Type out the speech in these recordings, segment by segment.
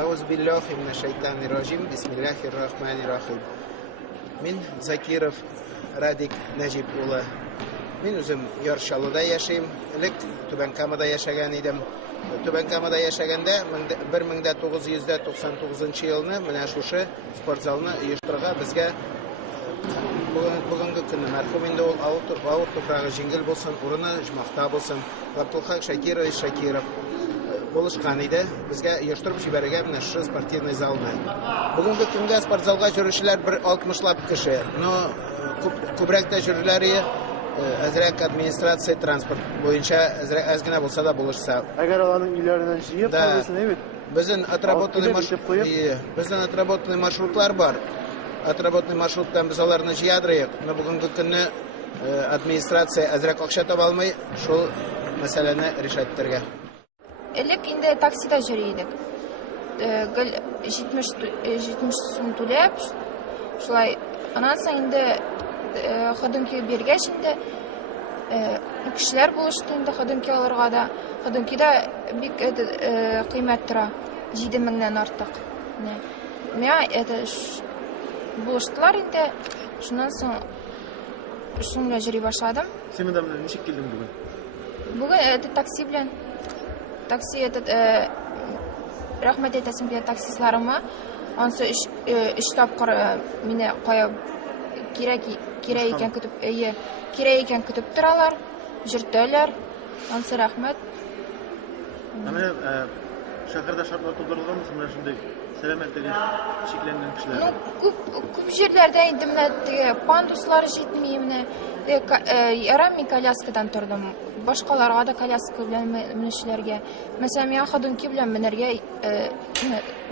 Ауз биллахи минаш шайтанир раджим. Бисмиллахир рахманир рахим. Мин Закиров Радик Нәҗип улы. Мин үзем Яршалыда яшим. Элек Түбән Камада яшәгән идем. Түбән Камада яшәгәндә 1999 елны менә шушы спорт залны оештырырга безгә бүгенге көнне мәрхүм инде ул авыр туфрагы җиңел булсын, урыны җмахта булсын. Габдулхак Шакирович Шакиров булышкан иде. Безгә оештырып җибәргән менә шушы спортивный залны. Бүгенге көндә спорт залга йөрүчеләр 60лап кеше. Но күбрәк тә йөрүләре әзрәк администрация транспорт буенча әз генә булса да булышса. Әгәр аларның үйләреннән җыеп калсын, әйбәт. Безнең отработанный маршрутлар бар. Отработанный маршруттан без аларны җыядырыйк. Но бүгенге көнне администрация әзрәк акча таба алмый, шул мәсьәләне решать итәргә. Элек инде таксида йөри идек. 70 сум түләп, шулай аннан соң инде ходынки бергәч инде кешеләр булышты инде ходынки алырга да. Ходынкида бик кыйммәт тора, 7000-нән артык. Менә булыштылар инде, шуннан соң шуңа йөри башладым. Син монда ничек килдең бүген? Бүген такси белән. Такси рәхмәт әйтәсем килә таксистларыма. Ансы 3 тапкыр мине кая кирәк икән көтеп торалар, җөртәләр. Ансы рәхмәт. Менә шәһәрдә шартлар тудырылганмы, менә шундый сәламәтлеге шикләнгән кешеләр? Ну, күп җирләрдә инде менә теге пандуслар җитми, менә ярамый коляскадан тордым. Башкаларга да коляска белән менүчеләргә. Мәсәлән, миңа ходынки белән менәргә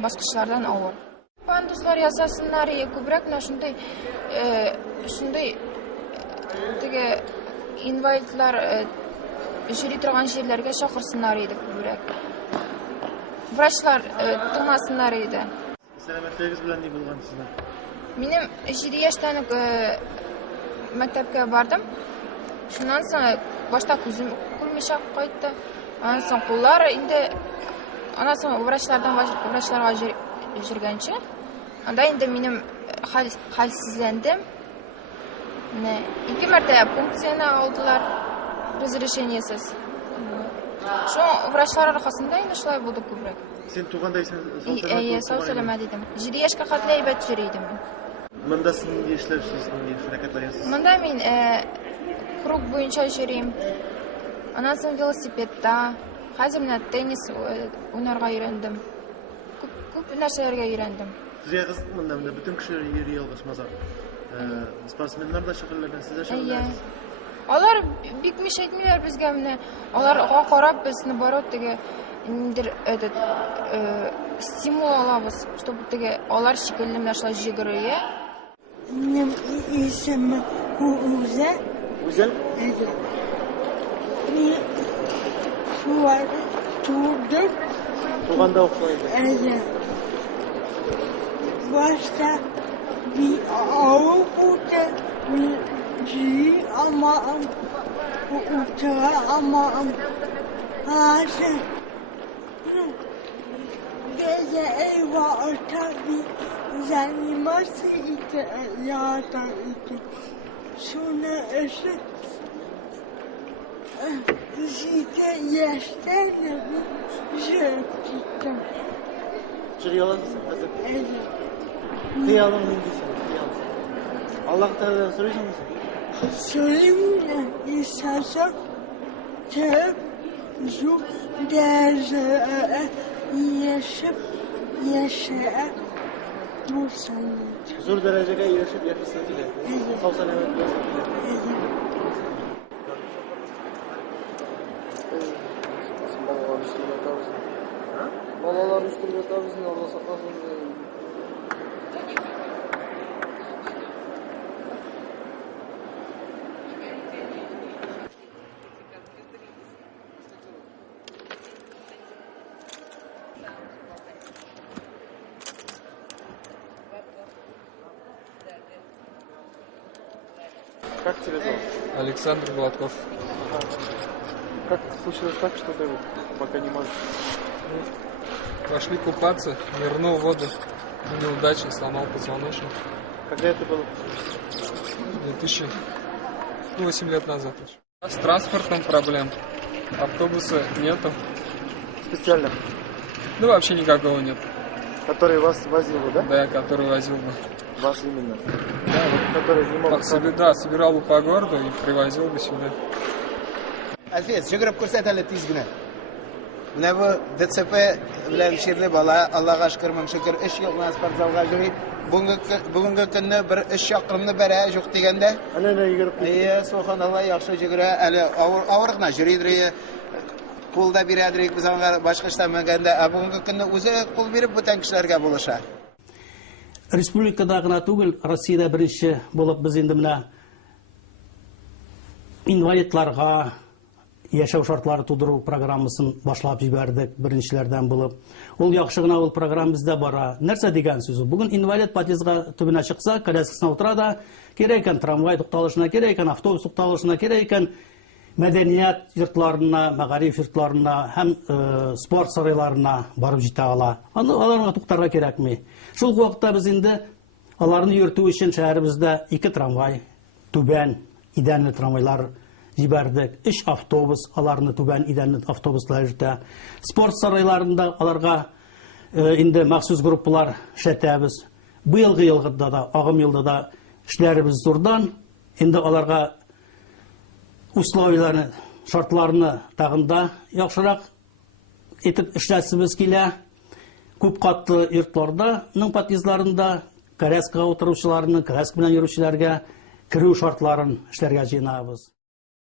баскычлардан авыр. Пандуслар ясасыннар, күбрәк менә шундый теге инвалидлар йөри торган җирләргә чакырсыннар иде күбрәк. Врачлар тыңласыннар иде. Сәламәтлегегез белән ни булган сезнең? Минем 7 яшьтән үк мәктәпкә бардым. Шуннан соң башта күзем күрмичә кайтты. Аннан соң куллар инде аннан соң врачларга йөргәнче. Анда инде минем хәлсезләндем. Менә 2 мәртәбә пункцияне алдылар, разрешениесез. Шо врачлар аркасында инде шулай булды күбрәк. Син туганда исән сау-сәламәт идем. 7 яшькә хәтле әйбәт йөри идем. Монда син нинди эшләр эшлисең, нинди хәрәкәтләр ясыйсың? Монда мин круг буенча йөрим. Аннан соң велосипедта, хәзер менә теннис уйнарга өйрәндем. Күп нәрсәләргә өйрәндем. Сезгә кыз монда бөтен кешеләр йөри ялгышмаса. Спортсменнар да шөгыльләнә, сез дә шөгыльләнәсез. Алар бик миш әйтмиләр безгә менә. Аларга карап без наоборот теге ниндер стимул алабыз, чтобы теге алар шикелле менә шулай җигерергә. Минем исемем Үзәл. Үзәл? Мин шулай тудым. Туганда укшайды. Башта bir avukta bir ama uçağı ama hazır gece eyvah tabi zaniması iti yağda iti sonra eşit zite yaşlarla bir şey tuttum. Çıkıyorlar mısın? Evet. Kıyalım neydisin? Allah Teala'dan soruyorsun musun? Söyleyeyim istersen tep zu derze yaşa bu sanat. Zor derecede yaşayıp yaşasın bile. Sağ selamet olsun bile. Balalar üstüne yatabızın orada saklasın diye. Как тебя зовут? Александр Гладков. Как случилось так, что ты пока не можешь? Пошли купаться, нырнул в воду. Неудачно сломал позвоночник. Когда это было? 8 лет назад. С транспортом проблем. Автобуса нету. Специально. Ну, вообще никакого нет. Который вас возил, да? Да, который возил бы. Вас именно. Да, вот, который не мог... Да, собирал бы по городу и привозил бы сюда. Alfiz, жүгіріп көрсет әлі тезгіні. Мына bu DCP bilan Şirli bala, Allah'a şükür, min şükür, iş yok, sport-zalga жүріп. Бүгінгі күнні bir iş шақырымны бәрі жоқ дегенде. Әне йөгереп китте. Subhanallah, yaxşı жүгірі, әлі ауырғына жүрейдірі, қолда бередірек, біз аңға башқа іштемегенде. Бүгінгі күнні өзі қол беріп, бүтін кішілерге болыша. Республикада гына түгел, Россияда беренче булып без инде менә инвалидларга яшәү шартлары тудыру программасын башлап җибәрдек беренчеләрдән булып. Ул яхшы гына ул программа бездә бара. Нәрсә дигән сүз? Бүген инвалид подъездга төбенә чыкса, коляскасына утыра да, кирәк икән трамвай тукталышына, кирәк икән автобус тукталышына, кирәк икән мәдәният йортларына, мәгариф йортларына һәм спорт сарайларына барып җитә ала. Аларга туктарга кирәкми. Шул вакытта без инде аларны йөртү өчен шәһәребездә 2 трамвай, түбән идәнле трамвайлар җибәрдек. 3 автобус, аларны түбән идәнле автобуслар йөртә. Спорт сарайларында аларга инде махсус группалар эшләтәбез. Быелгы елда да, агым елда да эшләребез зурдан. Инде аларга условияларны, шартларны тагында яхшырак итеп эшләсебез килә. Күп катлы йортларда, подъездларында коляскага утыручыларны, коляска белән йөрүчеләргә керү шартларын эшләргә җыенабыз.